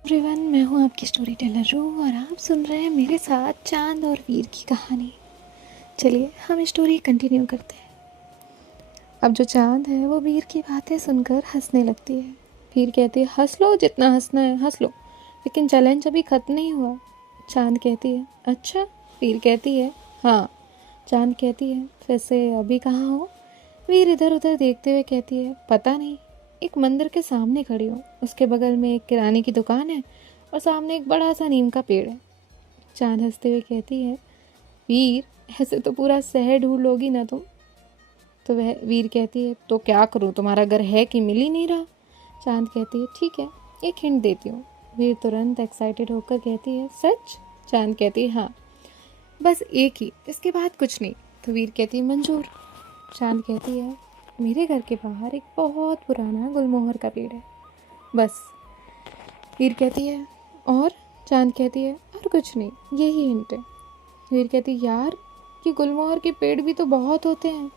Everyone, मैं हूँ आपकी स्टोरी टेलर रू और आप सुन रहे हैं मेरे साथ चांद और वीर की कहानी। चलिए हम स्टोरी कंटिन्यू करते हैं। अब जो चांद है वो वीर की बातें सुनकर हंसने लगती है। वीर कहती है, हंस लो जितना हंसना है हंस लो, लेकिन चैलेंज अभी ख़त्म नहीं हुआ। चांद कहती है, अच्छा। वीर कहती है, हाँ। चांद कहती है, वैसे अभी कहाँ हो? वीर इधर उधर देखते हुए कहती है, पता नहीं। एक मंदिर के सामने खड़ी हूँ, उसके बगल में एक किराने की दुकान है और सामने एक बड़ा सा नीम का पेड़ है। चांद हंसते हुए कहती है, वीर, ऐसे तो पूरा शहर ढूंढ लोगी ना तुम। तो वह वीर कहती है, तो क्या करूँ, तुम्हारा घर है कि मिल ही नहीं रहा। चांद कहती है, ठीक है, एक हिंट देती हूँ। वीर तुरंत एक्साइटेड होकर कहती है, सच? चांद कहती है, हाँ, बस एक ही, इसके बाद कुछ नहीं। तो वीर कहती है, मंजूर। चांद कहती है, मेरे घर के बाहर एक बहुत पुराना गुलमोहर का पेड़ है, बस। वीर कहती है, और? चांद कहती है, और कुछ नहीं, यही हिंट है। वीर कहती है, यार, ये गुलमोहर के पेड़ भी तो बहुत होते हैं।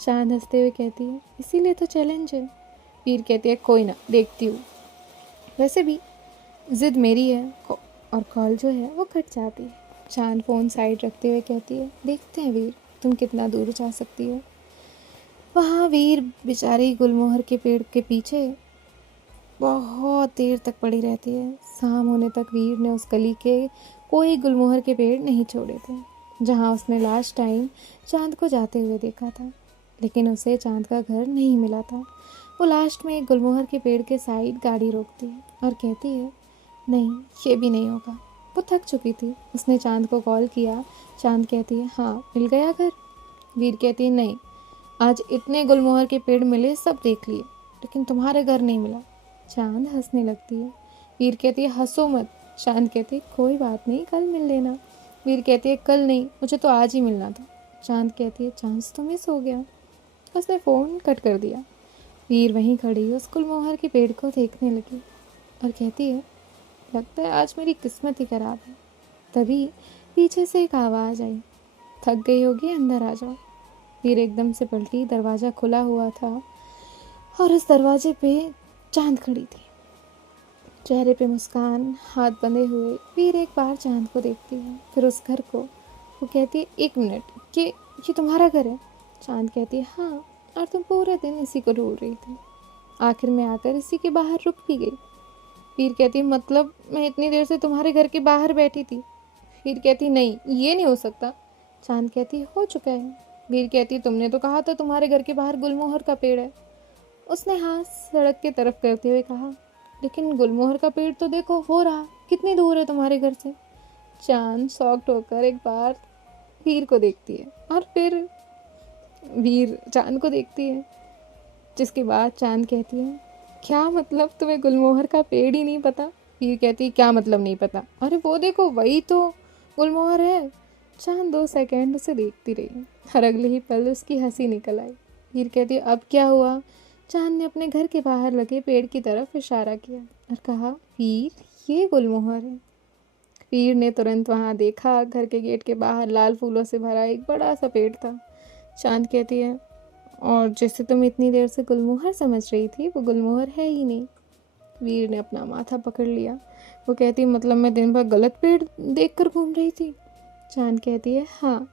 चांद हंसते हुए कहती है, इसीलिए तो चैलेंज है। वीर कहती है, कोई ना, देखती हूँ। वैसे भी जिद मेरी है। और कॉल जो है वो कट जाती है। चांद फ़ोन साइड रखते हुए कहती है, देखते हैं वीर, तुम कितना दूर जा सकती हो। वहाँ वीर बेचारी गुलमोहर के पेड़ के पीछे बहुत देर तक पड़ी रहती है। शाम होने तक वीर ने उस गली के कोई गुलमोहर के पेड़ नहीं छोड़े थे जहाँ उसने लास्ट टाइम चांद को जाते हुए देखा था, लेकिन उसे चांद का घर नहीं मिला था। वो लास्ट में एक गुलमोहर के पेड़ के साइड गाड़ी रोकती है और कहती है, नहीं, ये भी नहीं होगा। वो थक चुकी थी। उसने चांद को कॉल किया। चांद कहती है, हाँ, मिल गया घर? वीर कहती है, नहीं, आज इतने गुलमोहर के पेड़ मिले, सब देख लिए, लेकिन तुम्हारे घर नहीं मिला। चांद हंसने लगती है। वीर कहती है, हंसो मत। चांद कहती है, कोई बात नहीं, कल मिल लेना। वीर कहती है, कल नहीं, मुझे तो आज ही मिलना था। चांद कहती है, चांस तो मिस हो गया। उसने फ़ोन कट कर दिया। वीर वहीं खड़ी उस गुलमोहर के पेड़ को देखने लगी और कहती है, लगता है आज मेरी किस्मत ही खराब है। तभी पीछे से एक आवाज़ आई, थक गई होगी, अंदर आ जाओ। वीर एकदम से पलटी। दरवाज़ा खुला हुआ था और उस दरवाजे पे चांद खड़ी थी, चेहरे पे मुस्कान, हाथ बंधे हुए। वीर एक बार चांद को देखती है, फिर उस घर को। वो कहती है, एक मिनट, ये तुम्हारा घर है? चांद कहती है, हाँ, और तुम पूरे दिन इसी को ढूंढ रही थी, आखिर में आकर इसी के बाहर रुक भी गई। वीर कहती है, मतलब मैं इतनी देर से तुम्हारे घर के बाहर बैठी थी? वीर कहती, नहीं, ये नहीं हो सकता। चांद कहती है, हो चुका है। वीर कहती है, तुमने तो कहा था तुम्हारे घर के बाहर गुलमोहर का पेड़ है। उसने हाथ सड़क की तरफ करते हुए कहा, लेकिन गुलमोहर का पेड़ तो देखो, हो रहा, कितनी दूर है तुम्हारे घर से। चांद शॉक्ड होकर एक बार वीर को देखती है और फिर वीर चांद को देखती है, जिसके बाद चांद कहती है, क्या मतलब तुम्हें गुलमोहर का पेड़ ही नहीं पता? वीर कहती है, क्या मतलब नहीं पता? अरे वो देखो, वही तो गुलमोहर है। चांद 2 सेकंड उसे देखती रही और अगले ही पल उसकी हंसी निकल आई। वीर कहती है, अब क्या हुआ? चांद ने अपने घर के बाहर लगे पेड़ की तरफ इशारा किया और कहा, वीर, ये गुलमोहर है। वीर ने तुरंत वहां देखा। घर के गेट के बाहर लाल फूलों से भरा एक बड़ा सा पेड़ था। चांद कहती है, और जैसे तुम इतनी देर से गुलमोहर समझ रही थी, वो गुलमोहर है ही नहीं। वीर ने अपना माथा पकड़ लिया। वो कहती, मतलब मैं दिन भर गलत पेड़ देख कर घूम रही थी? चांद कहती है, हाँ,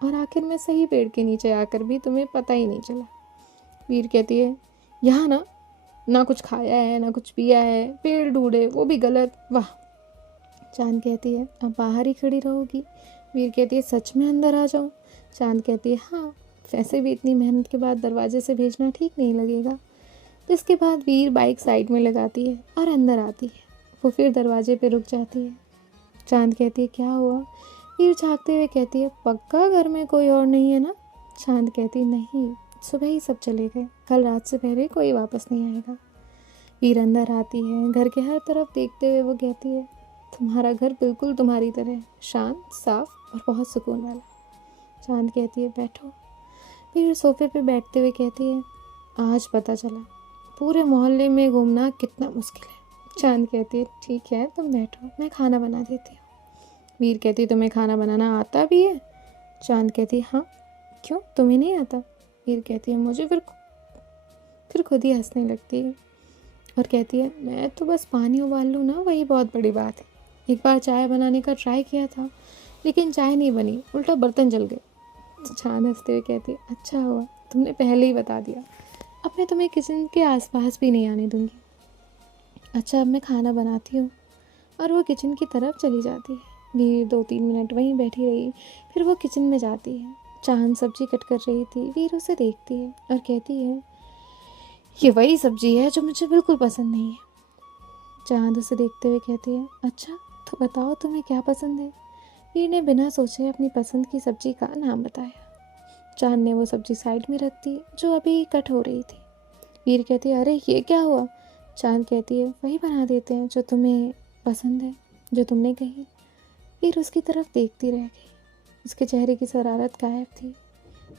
और आखिर में सही पेड़ के नीचे आकर भी तुम्हें पता ही नहीं चला। वीर कहती है, यहाँ ना ना कुछ खाया है ना कुछ पिया है, पेड़ ढूंढे वो भी गलत, वाह। चांद कहती है, अब बाहर ही खड़ी रहोगी? वीर कहती है, सच में अंदर आ जाऊँ? चांद कहती है, हाँ, वैसे भी इतनी मेहनत के बाद दरवाजे से भेजना ठीक नहीं लगेगा। जिसके बाद वीर बाइक साइड में लगाती है और अंदर आती है। वो फिर दरवाजे पे रुक जाती है। चांद कहती है, क्या हुआ? वीर झाँकते हुए कहती है, पक्का घर में कोई और नहीं है ना? चांद कहती है, नहीं, सुबह ही सब चले गए, कल रात से पहले कोई वापस नहीं आएगा। वीर अंदर आती है। घर के हर तरफ देखते हुए वो कहती है, तुम्हारा घर बिल्कुल तुम्हारी तरह, शांत, साफ और बहुत सुकून वाला। चांद कहती है, बैठो। वीर सोफे पे बैठते हुए कहती है, आज पता चला पूरे मोहल्ले में घूमना कितना मुश्किल है। चांद कहती है, ठीक है, तुम बैठो, मैं खाना बना देती हूँ। वीर कहती है, तुम्हें खाना बनाना आता भी है? चांद कहती है, हाँ, क्यों, तुम्हें नहीं आता? वीर कहती है, मुझे फिर खुद ही हंसने लगती है। और कहती है मैं तो बस पानी उबाल लूँ ना, वही बहुत बड़ी बात है। एक बार चाय बनाने का ट्राई किया था, लेकिन चाय नहीं बनी, उल्टा बर्तन जल गए। तो चांद हंसते हुए कहती है अच्छा हुआ तुमने पहले ही बता दिया, अब मैं तुम्हें किचन के आसपास भी नहीं आने दूंगी। अच्छा अब मैं खाना बनाती हूँ। और वो किचन की तरफ चली जाती है। वीर 2-3 मिनट वहीं बैठी रही, फिर वो किचन में जाती है। चांद सब्जी कट कर रही थी। वीर उसे देखती है और कहती है ये वही सब्जी है जो मुझे बिल्कुल पसंद नहीं है। चांद उसे देखते हुए कहती है अच्छा तो बताओ तुम्हें क्या पसंद है। वीर ने बिना सोचे अपनी पसंद की सब्जी का नाम बताया। चांद ने वो सब्जी साइड में रख दी जो अभी कट हो रही थी। वीर कहती है अरे ये क्या हुआ। चांद कहती है वही बना देते हैं जो तुम्हें पसंद है, जो तुमने कही। वीर उसकी तरफ देखती रह गई। उसके चेहरे की शरारत गायब थी,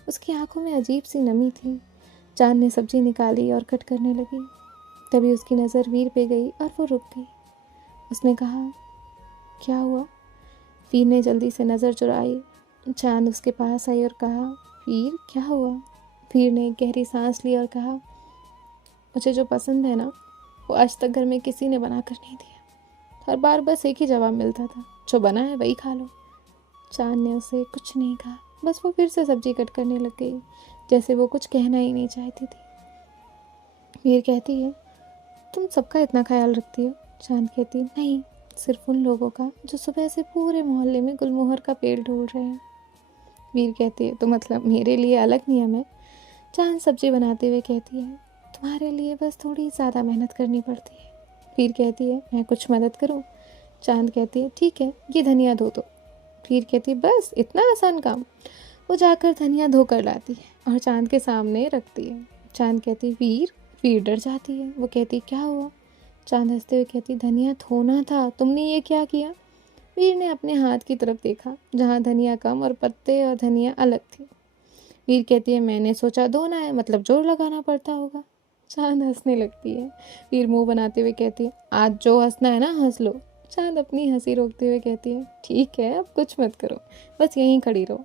उसकी आंखों में अजीब सी नमी थी। चांद ने सब्जी निकाली और कट करने लगी। तभी उसकी नज़र वीर पे गई और वो रुक गई। उसने कहा क्या हुआ। वीर ने जल्दी से नज़र चुराई। चांद उसके पास आई और कहा वीर क्या हुआ। वीर ने एक गहरी सांस ली और कहा मुझे जो पसंद है ना, वो आज तक घर में किसी ने बना कर नहीं दिया। हर बार बस एक ही जवाब मिलता था, जो बना है वही खा लो। चांद ने उसे कुछ नहीं कहा, बस वो फिर से सब्जी कट करने लग गई, जैसे वो कुछ कहना ही नहीं चाहती थी। वीर कहती है तुम सबका इतना ख्याल रखती हो। चांद कहती नहीं, सिर्फ उन लोगों का जो सुबह से पूरे मोहल्ले में गुलमोहर का पेड़ ढूंढ रहे हैं। वीर कहती है तो मतलब मेरे लिए अलग नियम है। चांद सब्जी बनाते हुए कहती है तुम्हारे लिए बस थोड़ी ज़्यादा मेहनत करनी पड़ती है। वीर कहती है मैं कुछ मदद करूं। चांद कहती है ठीक है ये धनिया धो दो। वीर कहती है बस इतना आसान काम। वो जाकर धनिया धो कर लाती है और चांद के सामने रखती है। चांद कहती है वीर। वीर डर जाती है। वो कहती क्या हुआ। चांद हंसते हुए कहती धनिया धोना था, तुमने ये क्या किया। वीर ने अपने हाथ की तरफ देखा जहाँ धनिया कम और पत्ते और धनिया अलग थी। वीर कहती है मैंने सोचा धोना है, मतलब जोर लगाना पड़ता होगा। चांद हंसने लगती है। वीर मुंह बनाते हुए कहती है आज जो हंसना है ना हंस लो। चांद अपनी हंसी रोकते हुए कहती है ठीक है अब कुछ मत करो, बस यहीं खड़ी रहो।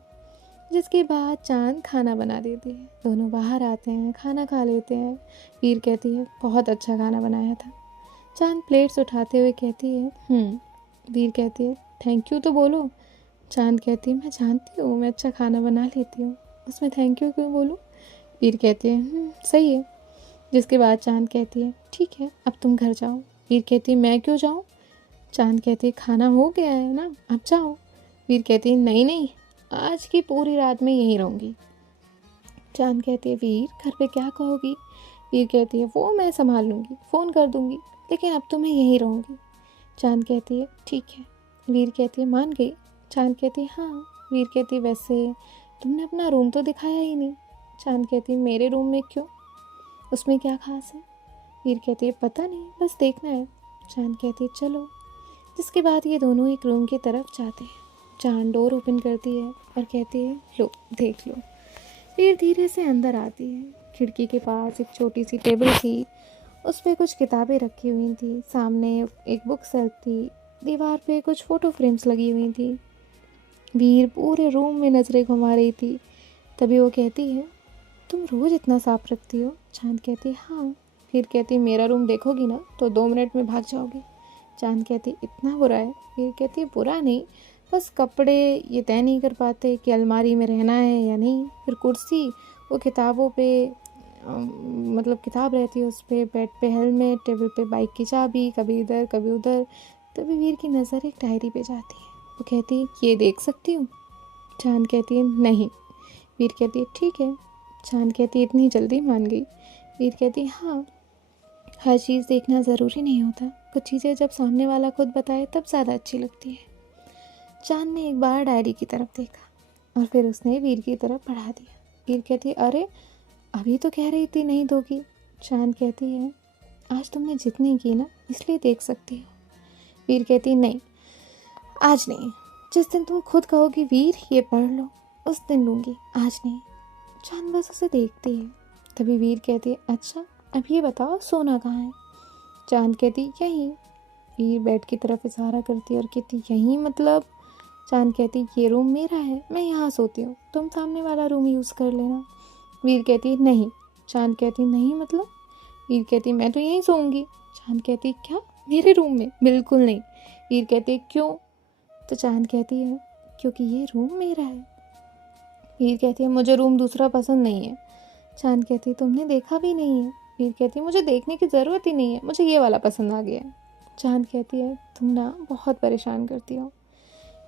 जिसके बाद चांद खाना बना देती है। दोनों बाहर आते हैं, खाना खा लेते हैं। वीर कहती है बहुत अच्छा खाना बनाया था। चांद प्लेट्स उठाते हुए कहती है वीर कहती है थैंक यू तो बोलो। चांद कहती है मैं जानती हूँ मैं अच्छा खाना बना लेती हूँ, उसमें थैंक यू क्यों बोलूँ। वीर कहती है सही है। जिसके बाद चांद कहती है ठीक है अब तुम घर जाओ। वीर कहती है मैं क्यों जाऊँ। चांद कहती है खाना हो गया है ना, अब जाओ। वीर कहती है नहीं नहीं, आज की पूरी रात में यहीं रहूँगी। चांद कहती है वीर घर पे क्या कहोगी। वीर कहती है वो मैं संभाल लूँगी, फ़ोन कर दूँगी, लेकिन अब तो मैं यहीं रहूँगी। चांद कहती है ठीक है। वीर कहती है मान गई। चांद कहती है हाँ। वीर कहती है वैसे तुमने अपना रूम तो दिखाया ही नहीं। चांद कहती है मेरे रूम में क्यों, उसमें क्या खास है। वीर कहती है पता नहीं, बस देखना है। चांद कहती है चलो। जिसके बाद ये दोनों एक रूम की तरफ जाते हैं। चांद डोर ओपन करती है और कहती है लो देख लो। वीर धीरे से अंदर आती है। खिड़की के पास एक छोटी सी टेबल थी, उस पर कुछ किताबें रखी हुई थी। सामने एक बुक सेल्फ थी, दीवार पे कुछ फ़ोटो फ्रेम्स लगी हुई थी। वीर पूरे रूम में नज़रें घुमा रही थी। तभी वो कहती है तुम रोज़ इतना साफ रखती हो। चांद कहती है हाँ। फिर कहती है मेरा रूम देखोगी ना तो 2 मिनट में भाग जाओगी। चांद कहती इतना बुरा है। फिर कहती है बुरा नहीं, बस कपड़े ये तय नहीं कर पाते कि अलमारी में रहना है या नहीं। फिर कुर्सी, वो किताबों पे मतलब किताब रहती है उस पर, बेड पे हेलमेट, टेबल पे बाइक की चाबी, कभी इधर कभी उधर। तभी वीर की नज़र एक डायरी पे जाती है। वो कहती है ये देख सकती हूँ। चांद कहती है नहीं। वीर कहती है ठीक है। चांद कहती है इतनी जल्दी मान गई। वीर कहती है हाँ, हर चीज़ देखना ज़रूरी नहीं होता, कुछ चीज़ें जब सामने वाला खुद बताए तब ज़्यादा अच्छी लगती है। चांद ने एक बार डायरी की तरफ देखा और फिर उसने वीर की तरफ बढ़ा दिया। वीर कहती है अरे अभी तो कह रही थी नहीं दोगी। चांद कहती है आज तुमने जितनी की ना इसलिए देख सकती हो। वीर कहती नहीं, आज नहीं, जिस दिन तुम खुद कहोगी वीर ये पढ़ लो उस दिन लूँगी, आज नहीं। चांद बस उसे देखती है। तभी वीर कहती है अच्छा अब ये बताओ सोना कहाँ है। चांद कहती यहीं। वीर बेड की तरफ इशारा करती और कहती यहीं मतलब। चांद कहती ये रूम मेरा है, मैं यहाँ सोती हूँ, तुम सामने वाला रूम यूज़ कर लेना। वीर कहती नहीं। चांद कहती नहीं मतलब। वीर कहती मैं तो यहीं सोऊंगी। चांद कहती है क्या, मेरे रूम में? बिल्कुल नहीं। वीर कहती है क्यों? तो चांद कहती है क्योंकि ये रूम मेरा है। वीर कहती है मुझे रूम दूसरा पसंद नहीं है। चांद कहती है तुमने देखा भी नहीं है। वीर कहती है मुझे देखने की ज़रूरत ही नहीं है, मुझे ये वाला पसंद आ गया है। चांद कहती है तुम ना बहुत परेशान करती हो।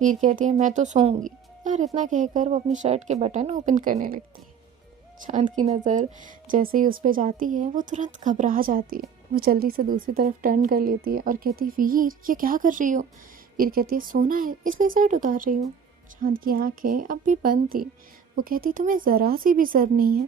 वीर कहती है मैं तो सोऊंगी। और इतना कहकर वो अपनी शर्ट के बटन ओपन करने लगती है। चांद की नज़र जैसे ही उस पर जाती है वो तुरंत घबरा जाती है। वो जल्दी से दूसरी तरफ टर्न कर लेती है और कहती है वीर ये क्या कर रही हो? वीर कहती है सोना है इसलिए शर्ट उतार रही हूँ। चांद की आंखें अब भी बंद थी। वो कहती तुम्हें ज़रा सी भी शर्म नहीं है?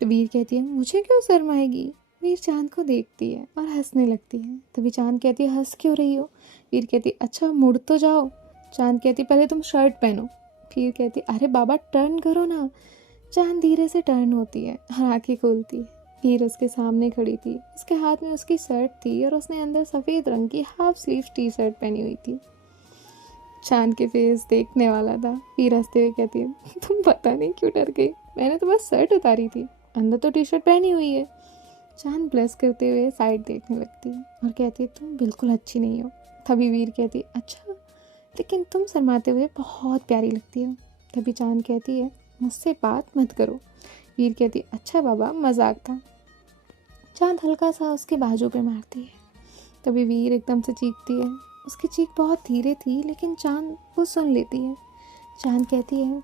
तो वीर कहती है मुझे क्यों शर्म आएगी? वीर चांद को देखती है और हंसने लगती है। तभी चांद कहती है हंस क्यों रही हो? वीर कहती अच्छा मुड़ तो जाओ। चांद कहती पहले तुम शर्ट पहनो। वीर कहती अरे बाबा टर्न करो ना। चांद धीरे से टर्न होती है और आंखें खोलती है। वीर उसके सामने खड़ी थी। उसके हाथ में उसकी शर्ट थी और उसने अंदर सफ़ेद रंग की हाफ स्लीव टी शर्ट पहनी हुई थी। चांद के फेस देखने वाला था। वीर हंसते हुए कहती है तुम पता नहीं क्यों डर गई, मैंने तो बस शर्ट उतारी थी, अंदर तो टी शर्ट पहनी हुई है। चांद ब्लश करते हुए साइड देखने लगती है और कहती है तुम बिल्कुल अच्छी नहीं हो। तभी वीर कहती है अच्छा लेकिन तुम शर्माते हुए बहुत प्यारी लगती हो। तभी चांद कहती है मुझसे बात मत करो। वीर कहती है अच्छा बाबा मजाक था। चांद हल्का सा उसके बाजू पे मारती है। तभी वीर एकदम से चीखती है। उसकी चीख बहुत धीरे थी लेकिन चांद वो सुन लेती है। चांद कहती है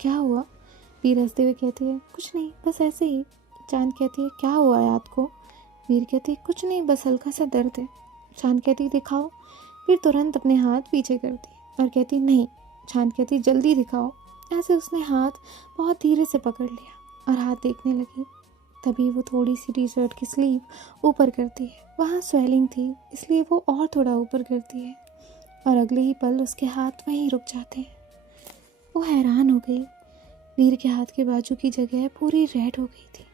क्या हुआ? वीर हंसते हुए कहती है कुछ नहीं बस ऐसे ही। चांद कहती है क्या हुआ है हाथ को? वीर कहती है कुछ नहीं बस हल्का सा दर्द है। चांद कहती है दिखाओ। फिर तुरंत अपने हाथ पीछे करती और कहती नहीं। चांद कहती जल्दी दिखाओ। ऐसे उसने हाथ बहुत धीरे से पकड़ लिया और हाथ देखने लगी। तभी वो थोड़ी सी टी शर्ट की स्लीव ऊपर करती है। वहाँ स्वेलिंग थी इसलिए वो और थोड़ा ऊपर करती है और अगले ही पल उसके हाथ वहीं रुक जाते हैं। वो हैरान हो गई। वीर के हाथ के बाजू की जगह पूरी रेड हो गई थी।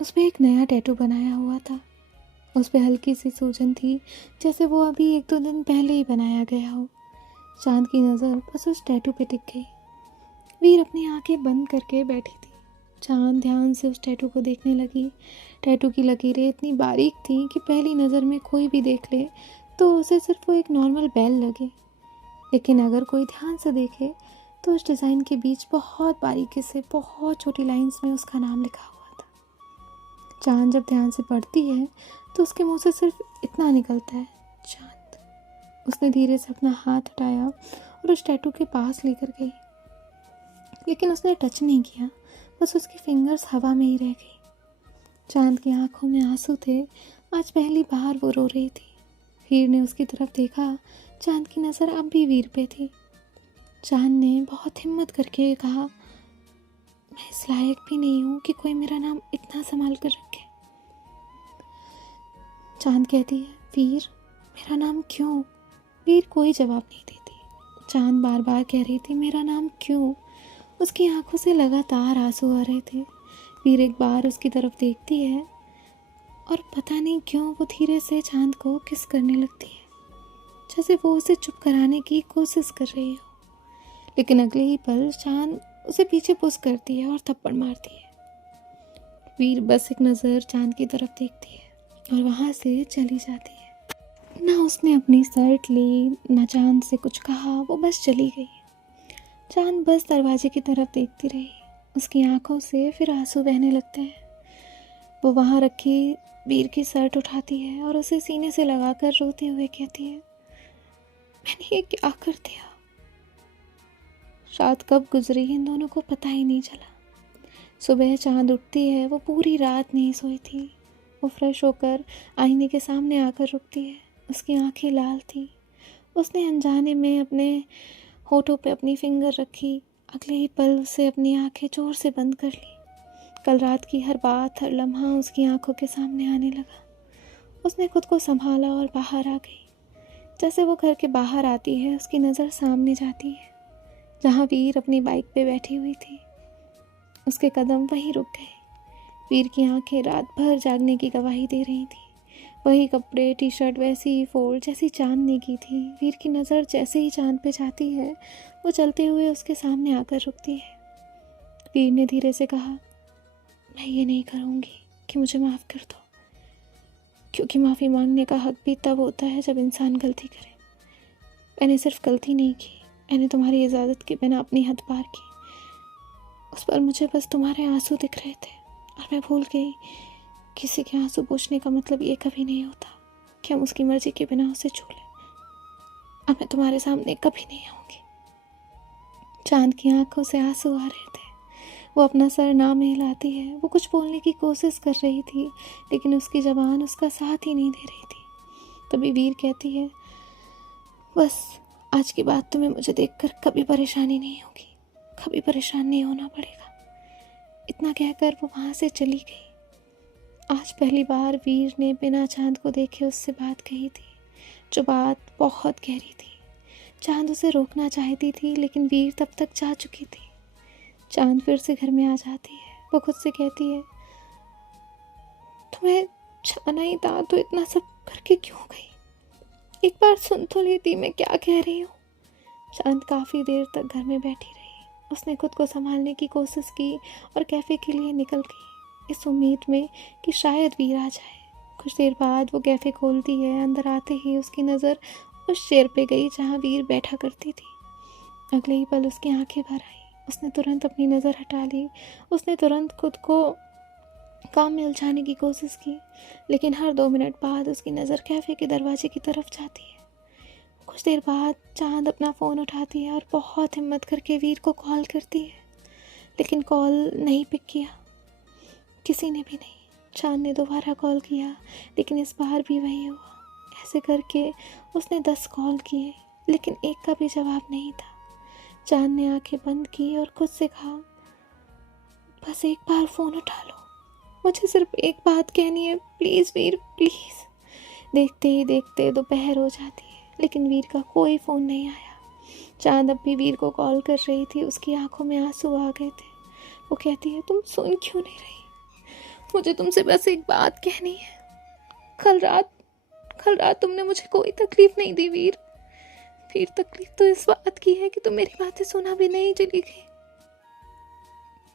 उस पर एक नया टैटू बनाया हुआ था। उस पर हल्की सी सूजन थी जैसे वो अभी 1-2 दिन पहले ही बनाया गया हो। चांद की नज़र बस उस टैटू पे टिक गई। वीर अपनी आंखें बंद करके बैठी थी। चांद ध्यान से उस टैटू को देखने लगी। टैटू की लकीरें इतनी बारीक थी कि पहली नज़र में कोई भी देख ले तो उसे सिर्फ वो एक नॉर्मल बेल लगे, लेकिन अगर कोई ध्यान से देखे तो उस डिज़ाइन के बीच बहुत बारीकी से बहुत छोटी लाइंस में उसका नाम लिखा हुआ था। चांद जब ध्यान से पढ़ती है तो उसके मुंह से सिर्फ इतना निकलता है चांद। उसने धीरे से अपना हाथ हटाया और उस टैटू के पास लेकर गई, लेकिन उसने टच नहीं किया, बस उसकी फिंगर्स हवा में ही रह गई। चांद की आंखों में आंसू थे। आज पहली बार वो रो रही थी। वीर ने उसकी तरफ देखा। चांद की नज़र अब भी वीर पे थी। चांद ने बहुत हिम्मत करके कहा मैं इस लायक भी नहीं हूँ कि कोई मेरा नाम इतना संभाल कर रखे। चांद कहती है वीर मेरा नाम क्यों? वीर कोई जवाब नहीं देती। चांद बार बार कह रही थी मेरा नाम क्यों। उसकी आंखों से लगातार आंसू आ रहे थे। वीर एक बार उसकी तरफ देखती है और पता नहीं क्यों वो धीरे से चांद को किस करने लगती है, जैसे वो उसे चुप कराने की कोशिश कर रही हो। लेकिन अगले ही पल चांद उसे पीछे पुश करती है और थप्पड़ मारती है। वीर बस एक नज़र चांद की तरफ देखती है और वहाँ से चली जाती है। ना उसने अपनी शर्ट ली, ना चांद से कुछ कहा, वो बस चली गई। चांद बस दरवाजे की तरफ देखती रही। उसकी आंखों से फिर आंसू बहने लगते हैं। वो वहाँ रखी वीर की शर्ट उठाती है और उसे सीने से लगाकर रोते हुए कहती है मैंने ये क्या कर दिया। रात कब गुजरी इन दोनों को पता ही नहीं चला। सुबह चांद उठती है। वो पूरी रात नहीं सोई थी। वो फ्रेश होकर आईने के सामने आकर रुकती है। उसकी आंखें लाल थी। उसने अनजाने में अपने होठों पे अपनी फिंगर रखी। अगले ही पल उसे अपनी आंखें जोर से बंद कर ली। कल रात की हर बात, हर लम्हा उसकी आंखों के सामने आने लगा। उसने खुद को संभाला और बाहर आ गई। जैसे वो घर के बाहर आती है उसकी नज़र सामने जाती है जहाँ वीर अपनी बाइक पे बैठी हुई थी। उसके कदम वहीं रुक गए। वीर की आंखें रात भर जागने की गवाही दे रही थी। वही कपड़े, टी शर्ट वैसी ही फोल्ड जैसी चांद ने की थी। वीर की नज़र जैसे ही चांद पे जाती है वो चलते हुए उसके सामने आकर रुकती है। वीर ने धीरे से कहा मैं ये नहीं करूँगी कि मुझे माफ़ कर दो। क्योंकि माफ़ी मांगने का हक भी तब होता है जब इंसान गलती करे। मैंने सिर्फ गलती नहीं की, मैंने तुम्हारी इजाज़त के बिना अपनी हद पार की। उस पर मुझे बस तुम्हारे आंसू दिख रहे थे और मैं भूल गई, किसी के आंसू पोंछने का मतलब ये कभी नहीं होता कि हम उसकी मर्जी के बिना उसे छू लें। अब मैं तुम्हारे सामने कभी नहीं आऊँगी। चांद की आंखों से आंसू आ रहे थे। वो अपना सर ना में हिलाती है। वो कुछ बोलने की कोशिश कर रही थी, लेकिन उसकी ज़बान उसका साथ ही नहीं दे रही थी। तभी वीर कहती है, बस आज के बाद तुम्हें मुझे देखकर कभी परेशानी नहीं होगी, कभी परेशान नहीं होना पड़ेगा। इतना कहकर वो वहाँ से चली गई। आज पहली बार वीर ने बिना चांद को देखे उससे बात कही थी, जो बात बहुत गहरी थी। चांद उसे रोकना चाहती थी, लेकिन वीर तब तक जा चुकी थी। चांद फिर से घर में आ जाती है। वो खुद से कहती है, तुम्हें जाना ही था तो इतना सब करके क्यों गई? एक बार सुन तो लेती मैं क्या कह रही हूँ। चांद काफ़ी देर तक घर में बैठी रही। उसने खुद को संभालने की कोशिश की और कैफ़े के लिए निकल गई, इस उम्मीद में कि शायद वीर आ जाए। कुछ देर बाद वो कैफ़े खोलती है। अंदर आते ही उसकी नज़र उस चेयर पे गई जहाँ वीर बैठा करती थी। अगले ही पल उसकी आंखें भर आई। उसने तुरंत अपनी नज़र हटा ली। उसने तुरंत खुद को काम में उलझाने की कोशिश की, लेकिन हर 2 मिनट बाद उसकी नज़र कैफ़े के दरवाजे की तरफ जाती है। कुछ देर बाद चांद अपना फ़ोन उठाती है और बहुत हिम्मत करके वीर को कॉल करती है, लेकिन कॉल नहीं पिक किया, किसी ने भी नहीं। चांद ने दोबारा कॉल किया, लेकिन इस बार भी वही हुआ। ऐसे करके उसने 10 कॉल किए, लेकिन एक का भी जवाब नहीं था। चांद ने आंखें बंद की और खुद से कहा, बस एक बार फ़ोन उठा लो, मुझे सिर्फ एक बात कहनी है, प्लीज़ वीर प्लीज़। देखते ही देखते दोपहर हो जाती है, लेकिन वीर का कोई फ़ोन नहीं आया। चांद अब भी वीर को कॉल कर रही थी। उसकी आंखों में आंसू आ गए थे। वो कहती है, तुम सुन क्यों नहीं रही? मुझे तुमसे बस एक बात कहनी है। कल रात तुमने मुझे कोई तकलीफ़ नहीं दी वीर। फिर तकलीफ़ तो इस बात की है कि तुम मेरी बातें सुना भी नहीं, चली गई।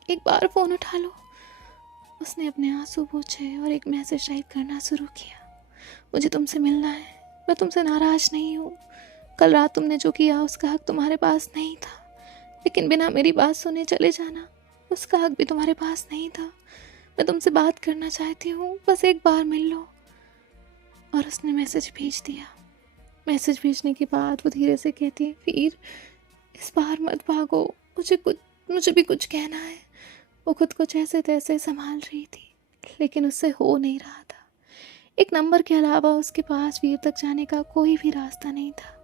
एक बार फ़ोन उठा लो। उसने अपने आंसू पोंछे और एक मैसेज टाइप करना शुरू किया। मुझे तुमसे मिलना है, मैं तुमसे नाराज़ नहीं हूँ। कल रात तुमने जो किया उसका हक तुम्हारे पास नहीं था, लेकिन बिना मेरी बात सुने चले जाना, उसका हक भी तुम्हारे पास नहीं था। मैं तुमसे बात करना चाहती हूँ, बस एक बार मिल लो। और उसने मैसेज भेज दिया। मैसेज भेजने के बाद वो धीरे से कहती है, वीर इस बार मत भागो, मुझे भी कुछ कहना है। वो खुद को जैसे तैसे संभाल रही थी, लेकिन उससे हो नहीं रहा था। एक नंबर के अलावा उसके पास वीर तक जाने का कोई भी रास्ता नहीं था।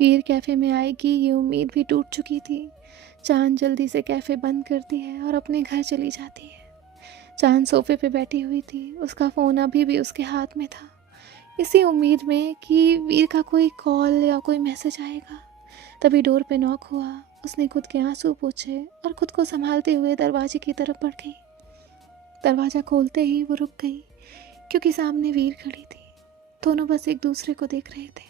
वीर कैफ़े में आएगी ये उम्मीद भी टूट चुकी थी। चांद जल्दी से कैफ़े बंद करती है और अपने घर चली जाती है। चांद सोफे पे बैठी हुई थी। उसका फ़ोन अभी भी उसके हाथ में था, इसी उम्मीद में कि वीर का कोई कॉल या कोई मैसेज आएगा। तभी डोर पे नॉक हुआ। उसने खुद के आंसू पोंछे और खुद को संभालते हुए दरवाजे की तरफ बढ़ गई। दरवाज़ा खोलते ही वो रुक गई, क्योंकि सामने वीर खड़ी थी। दोनों बस एक दूसरे को देख रहे थे।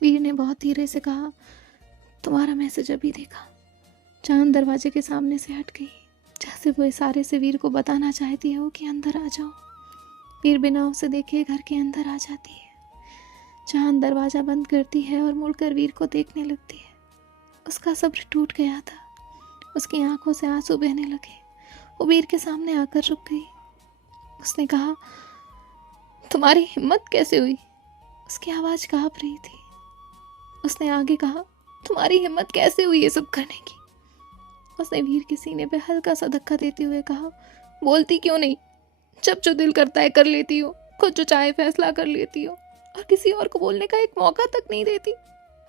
वीर ने बहुत धीरे से कहा, तुम्हारा मैसेज अभी देखा। चांद दरवाजे के सामने से हट गई, जैसे वो इशारे से वीर को बताना चाहती हो कि अंदर आ जाओ। वीर बिना उसे देखे घर के अंदर आ जाती है। चांद दरवाज़ा बंद करती है और मुड़कर वीर को देखने लगती है। उसका सब्र टूट गया था। उसकी आंखों से आंसू बहने लगे। वो वीर के सामने आकर रुक गई। उसने कहा, तुम्हारी हिम्मत कैसे हुई? उसकी आवाज़ काँप रही थी। उसने आगे कहा, तुम्हारी हिम्मत कैसे हुई ये सब करने की? उसने वीर के सीने पे हल्का सा धक्का देते हुए कहा, बोलती क्यों नहीं? जब जो दिल करता है कर लेती हो, खुद जो चाहे फैसला कर लेती हो, और किसी और को बोलने का एक मौका तक नहीं देती।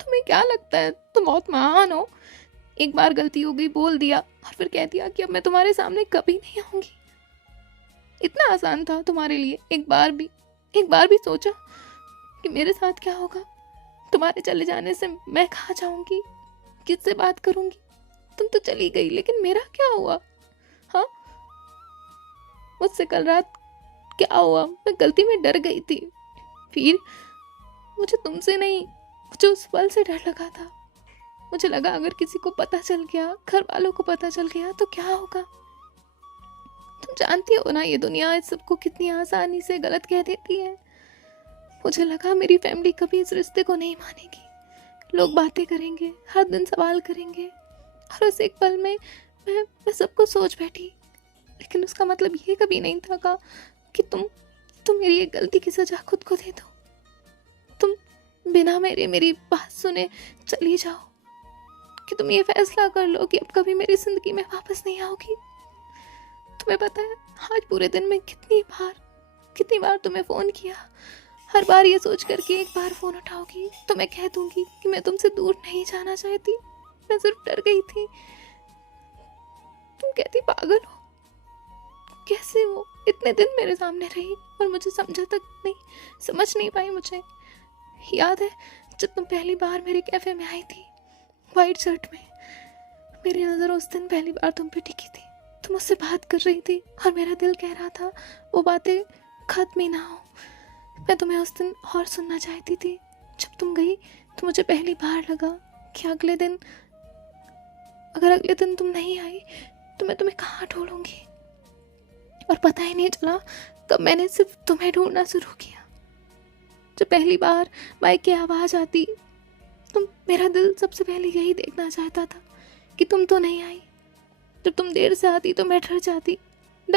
तुम्हें क्या लगता है तुम बहुत महान हो? एक बार गलती हो गई, बोल दिया और फिर कह दिया कि अब मैं तुम्हारे सामने कभी नहीं आऊंगी। इतना आसान था तुम्हारे लिए? एक बार भी सोचा कि मेरे साथ क्या होगा? तुम्हारे चले जाने से मैं कहाँ जाऊंगी, किससे बात करूंगी? तुम तो चली गई, लेकिन मेरा क्या हुआ? हाँ, मुझसे कल रात क्या हुआ? मैं गलती में डर गई थी। फिर मुझे तुमसे नहीं, मुझे उस पल से डर लगा था। मुझे लगा अगर किसी को पता चल गया, घर वालों को पता चल गया तो क्या होगा? तुम जानती हो ना ये दुनिया इस सबको कितनी आसानी से गलत कह देती है। मुझे लगा मेरी फैमिली कभी इस रिश्ते को नहीं मानेगी, लोग बातें करेंगे, हर दिन सवाल करेंगे, और उस एक पल में मैं सब कुछ सोच बैठी। लेकिन उसका मतलब ये कभी नहीं था कि तुम मेरी एक गलती की सजा खुद को दे दो। तुम बिना मेरी बात सुने चली जाओ, कि तुम ये फैसला कर लो कि अब कभी मेरी जिंदगी में वापस नहीं आओगी। तुम्हें पता है आज पूरे दिन में कितनी बार तुम्हें फ़ोन किया, हर बार ये सोच कर कि एक बार फ़ोन उठाओगी तो मैं कह दूंगी कि मैं तुमसे दूर नहीं जाना चाहती, मैं सिर्फ डर गई थी। तुम कहती पागल हो, कैसे वो इतने दिन मेरे सामने रही और मुझे समझ नहीं पाई। मुझे याद है जब तुम पहली बार मेरे कैफ़े में आई थी वाइट शर्ट में, मेरी नज़र उस दिन पहली बार तुम पे टिकी थी। तुम मुझसे बात कर रही थी और मेरा दिल कह रहा था वो बातें खत्म ही ना हो। मैं तुम्हें उस दिन और सुनना चाहती थी। जब तुम गई तो मुझे पहली बार लगा कि अगर अगले दिन तुम नहीं आई तो मैं तुम्हें कहाँ ढूंढूंगी। और पता ही नहीं चला कब मैंने सिर्फ तुम्हें ढूंढना शुरू किया। जब पहली बार बाइक की आवाज़ आती मेरा दिल सबसे पहले यही देखना चाहता था कि तुम तो नहीं आई। जब तुम देर से आती तो मैं डर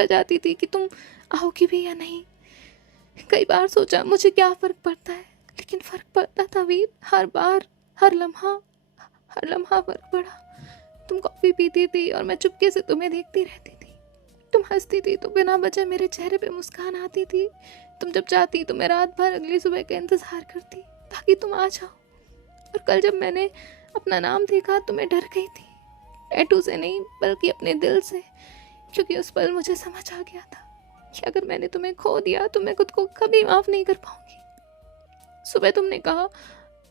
जाती थी कि तुम आओगी भी या नहीं। कई बार सोचा मुझे क्या फ़र्क पड़ता है, लेकिन फ़र्क पड़ता था वीर। हर लम्हा फ़र्क पड़ा। तुम कॉफ़ी पीती थी और मैं चुपके से तुम्हें देखती रहती थी। तुम हंसती थी तो बिना वजह मेरे चेहरे पे मुस्कान आती थी। तुम जब चाहती तो मैं रात भर अगली सुबह का इंतज़ार करती ताकि तुम आ जाओ। और कल जब मैंने अपना नाम देखा तो मैं डर गई थी, टैटू से नहीं बल्कि अपने दिल से, क्योंकि उस पल मुझे समझ आ गया था कि अगर मैंने तुम्हें खो दिया तो मैं खुद को कभी माफ़ नहीं कर पाऊंगी। सुबह तुमने कहा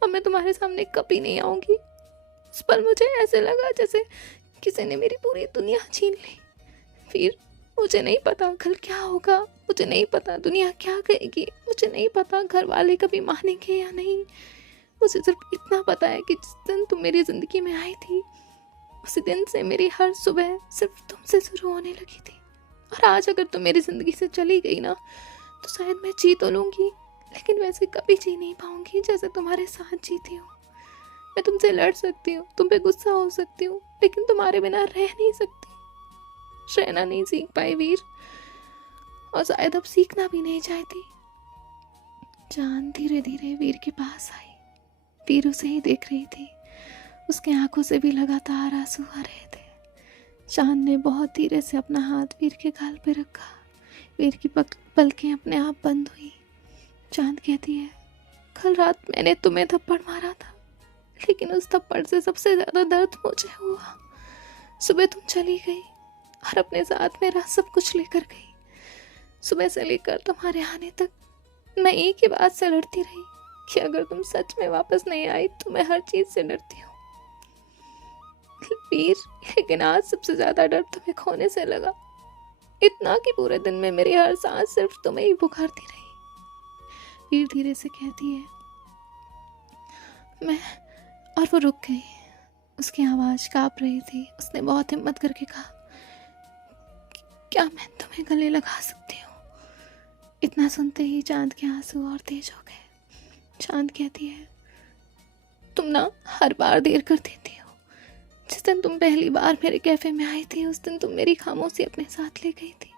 अब मैं तुम्हारे सामने कभी नहीं आऊंगी। उस पल मुझे ऐसे लगा जैसे किसी ने मेरी पूरी दुनिया छीन ली। फिर मुझे नहीं पता कल क्या होगा, मुझे नहीं पता दुनिया क्या कहेगी, मुझे नहीं पता घर वाले कभी मानेंगे या नहीं। मुझे सिर्फ इतना पता है कि जिस दिन तुम मेरी ज़िंदगी में आई थी उसी दिन से मेरी हर सुबह सिर्फ तुमसे शुरू होने लगी थी। और आज अगर तुम मेरी ज़िंदगी से चली गई ना तो शायद मैं जी तो लूँगी, लेकिन वैसे कभी जी नहीं पाऊँगी जैसे तुम्हारे साथ जीती हूँ। मैं तुमसे लड़ सकती हूँ, तुम पे गुस्सा हो सकती हूँ, लेकिन तुम्हारे बिना रह नहीं सकती। रहना नहीं सीख पाई वीर, और शायद अब सीखना भी नहीं चाहती। जान धीरे धीरे वीर के पास आई। वीर उसे ही देख रही थी, उसके आंखों से भी लगातार आंसू आ रहे थे। चांद ने बहुत धीरे से अपना हाथ वीर के गाल पे रखा। वीर की पलकें अपने आप बंद हुई। चांद कहती है, कल रात मैंने तुम्हें थप्पड़ मारा था, लेकिन उस थप्पड़ से सबसे ज़्यादा दर्द मुझे हुआ। सुबह तुम चली गई और अपने साथ मेरा सब कुछ लेकर गई। सुबह से लेकर तुम्हारे आने तक मैं एक ही बात से लड़ती रही कि अगर तुम सच में वापस नहीं आई तो मैं हर चीज़ से डरती हूँ वीर। लेकिन आज सबसे ज़्यादा डर तुम्हें खोने से लगा, इतना कि पूरे दिन में मेरी हर सांस सिर्फ तुम्हें ही पुकारती रही। वीर धीरे से कहती है, मैं, और वो रुक गई। उसकी आवाज़ काँप रही थी। उसने बहुत हिम्मत करके कहा, क्या मैं तुम्हें गले लगा सकती हूँ? इतना सुनते ही चांद के आंसू और तेज हो गए। चांद कहती है, तुम ना हर बार देर कर देती हो। जिस दिन तुम पहली बार मेरे कैफ़े में आई थी उस दिन तुम मेरी खामोशी अपने साथ ले गई थी।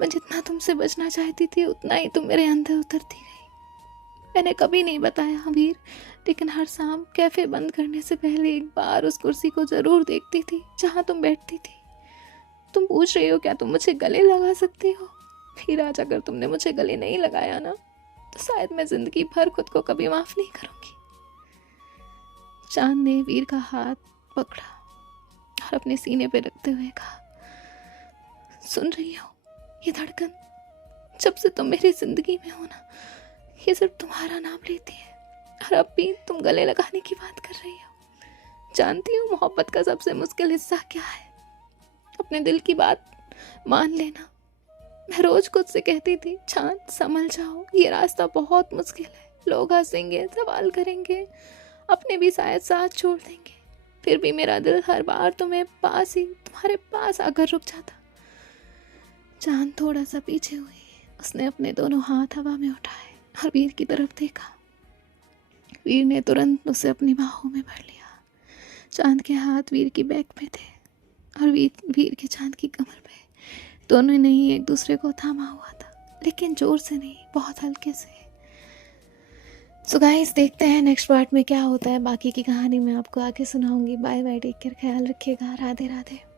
मैं जितना तुमसे बचना चाहती थी उतना ही तुम मेरे अंदर उतरती गई। मैंने कभी नहीं बताया वीर, लेकिन हर शाम कैफ़े बंद करने से पहले एक बार उस कुर्सी को ज़रूर देखती थी जहाँ तुम बैठती थी। तुम पूछ रही हो क्या तुम मुझे गले लगा सकती हो? फिर आज अगर तुमने मुझे गले नहीं लगाया ना तो शायद मैं ज़िंदगी भर खुद को कभी माफ़ नहीं करूँगी। चांद ने वीर का हाथ पकड़ा और अपने सीने पे रखते हुए कहा, सुन रही हो ये धड़कन? जब से तुम मेरी ज़िंदगी में हो ना ये सिर्फ तुम्हारा नाम लेती है, और अब भी तुम गले लगाने की बात कर रही हो। जानती हो मोहब्बत का सबसे मुश्किल हिस्सा क्या है? अपने दिल की बात मान लेना। मैं रोज खुद से कहती थी, चांद संभल जाओ, ये रास्ता बहुत मुश्किल है, लोग हंसेंगे, सवाल करेंगे, अपने भी शायद साथ छोड़ देंगे। फिर भी मेरा दिल हर बार तुम्हारे पास आकर रुक जाता। चांद थोड़ा सा पीछे हुई, उसने अपने दोनों हाथ हवा में उठाए और वीर की तरफ देखा। वीर ने तुरंत उसे अपनी बाहों में भर लिया। चांद के हाथ वीर की बैक पे थे और वीर के चांद की कमर पे। दोनों ने ही एक दूसरे को थामा हुआ था, लेकिन जोर से नहीं, बहुत हल्के से। सो गाइस, देखते हैं नेक्स्ट पार्ट में क्या होता है। बाकी की कहानी मैं आपको आगे सुनाऊंगी। बाय बाय, टेक केयर, ख्याल रखिएगा, राधे राधे।